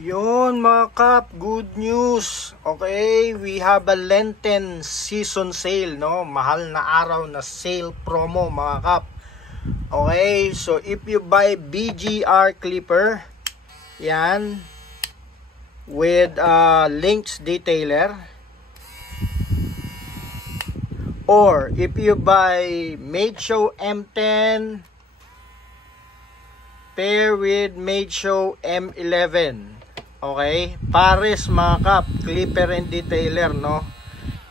Yun mga kap, good news. Okay, we have a Lenten season sale, no? Mahal na araw na sale promo mga kap. Okay, so if you buy BGR clipper, yan, with Lynx detailer, or if you buy Made Show M10 pair with Made Show M11, okay, pares mga kap, clipper and detailer, no?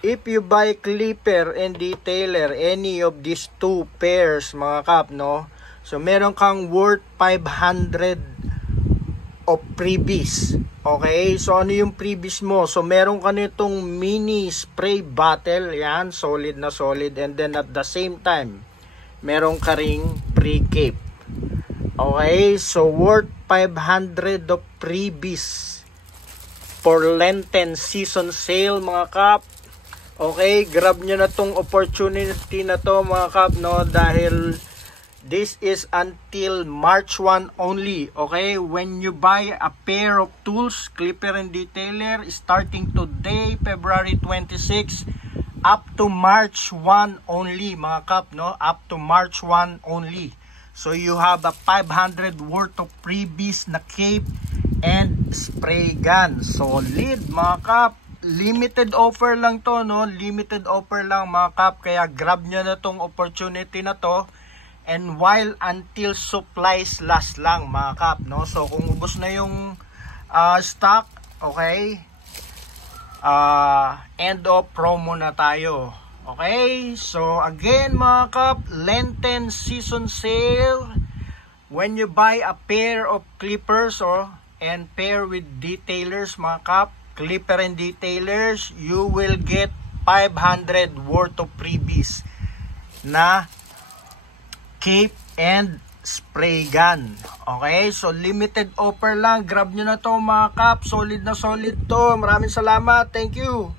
If you buy clipper and detailer, any of these two pairs mga kap, no, so meron kang worth 500 of freebies. Okay, so ano yung freebies mo? So meron ka nitong mini spray bottle, yan, solid na solid, and then at the same time meron ka ring free cape. Okay, so worth 500 of freebies for Lenten season sale mga kap. Okay, grab nyo na tong opportunity na to mga kap, no, dahil this is until March 1 only. Okay, when you buy a pair of tools, clipper and detailer, starting today, February 26, up to March 1 only mga kap, no, up to March 1 only. So you have a 500 worth of freebies na cape and spray gun. Solid mga kap. Limited offer lang to, no? Limited offer lang mga kap. Kaya grab nyo na tong opportunity na to. And while until supplies last lang mga kap, no? So kung ubos na yung stock, okay, end of promo na tayo. Okay, so again mga kap, Lenten season sale. When you buy a pair of clippers and pair with detailers mga kap, clipper and detailers, you will get 500 worth of freebies na cape and spray gun. Okay, so limited offer lang. Grab nyo na to mga kap. Solid na solid to. Maraming salamat. Thank you.